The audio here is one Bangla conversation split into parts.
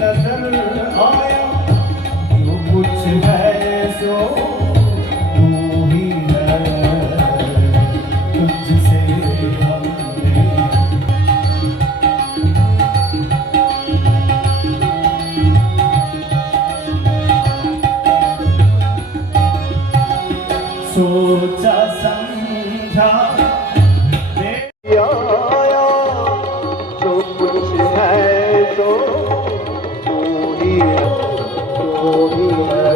नजर आया जो कुछ है सो तू ही है तुझसे हमने सोचा समझा आया जो कुछ है तो तू ही है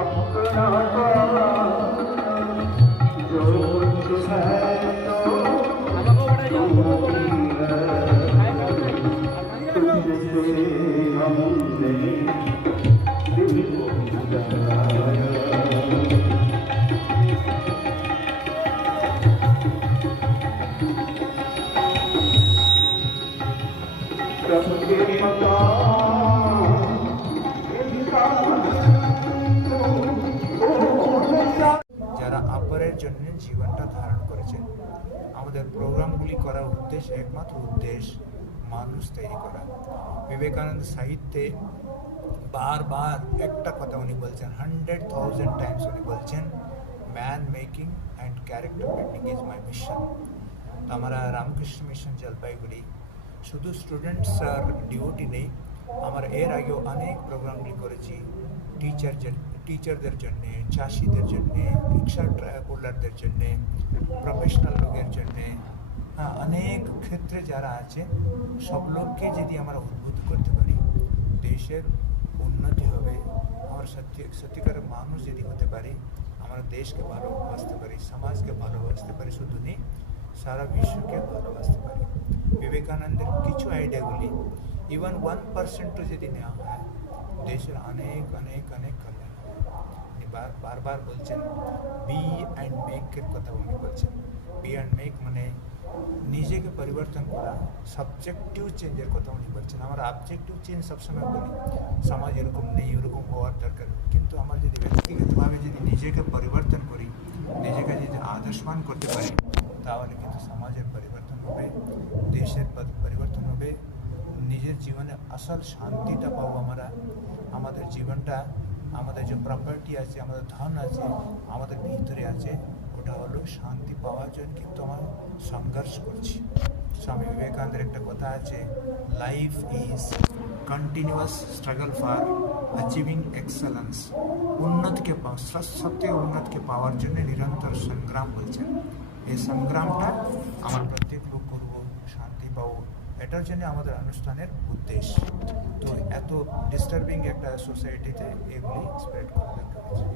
अपना जो कुछ है तो तुझसे हमने যারা অপরের জন্য জীবনটা ধারণ করেছেন। আমাদের প্রোগ্রামগুলি করার উদ্দেশ্য, একমাত্র উদ্দেশ্য মানুষ তৈরি করা। বিবেকানন্দ সাহিত্যে বারবার একটা কথা উনি বলছেন, 100,000 টাইমস উনি বলছেন, man making and character building is my mission. তো আমরা রামকৃষ্ণ মিশন জলপাইগুড়ি শুধু স্টুডেন্টসর ডিউটি নেই, আমরা এর আগেও অনেক প্রোগ্রামগুলি করেছি টিচারদের জন্যে, চাষিদের জন্যে, রিক্সা পুলারদের জন্যে, প্রফেশনাল লোকের জন্যে, অনেক ক্ষেত্রে যারা আছে সব লোককে যদি আমরা উদ্বুদ্ধ করতে পারি, দেশের উন্নতি হবে। আমরা সত্যিকার মানুষ যদি হতে পারি, আমরা দেশকে ভালোবাসতে পারি, সমাজকে ভালোবাসতে পারি, শুধু নেই সারা বিশ্বকে ভালোবাসতে পারি। বিবেকানন্দের কিছু আইডিয়াগুলি ইভেন 1% যদি নেওয়া হয়, দেশের অনেক অনেক অনেক কল্যাণ হবে। উনি বারবার বলছেন বি অ্যান্ড মেকের কথা উনি বলছেন। বি অ্যান্ড মেক মানে নিজেকে পরিবর্তন করা, সাবজেক্টিভ চেঞ্জের কথা উনি বলছেন। আমরা অবজেক্টিভ চেঞ্জ সবসময় বলি, সমাজ এরকম নেই, এরকম হওয়ার দরকার, কিন্তু আমরা যদি ব্যক্তিগতভাবে যদি নিজেকে পরিবর্তন করি, নিজেকে যদি আদর্শবান করতে পারি, তাহলে কিন্তু সমাজের পরিবর্তন হবে, দেশের পরিবর্তন হবে, নিজের জীবনে আসল শান্তিটা পাবো আমরা। আমাদের জীবনটা, আমাদের যে প্রপার্টি আছে, আমাদের ধন আছে, আমাদের ভিতরে আছে, ওটা হলো শান্তি পাওয়ার জন্য কিন্তু আমরা সংঘর্ষ করছি। স্বামী বিবেকানন্দের একটা কথা আছে, life is continuous struggle for achieving excellence. উন্নতিকে সবথেকে উন্নতিকে পাওয়ার জন্য নিরন্তর সংগ্রাম বলছেন। এই সংগ্রামটা আমার প্রত্যেক লোক করবো, শান্তি পাবো, এটার জন্য আমাদের অনুষ্ঠানের উদ্দেশ্য। তো এত ডিস্টার্বিং একটা সোসাইটিতে এগুলি স্প্রেড করতে হয়েছে।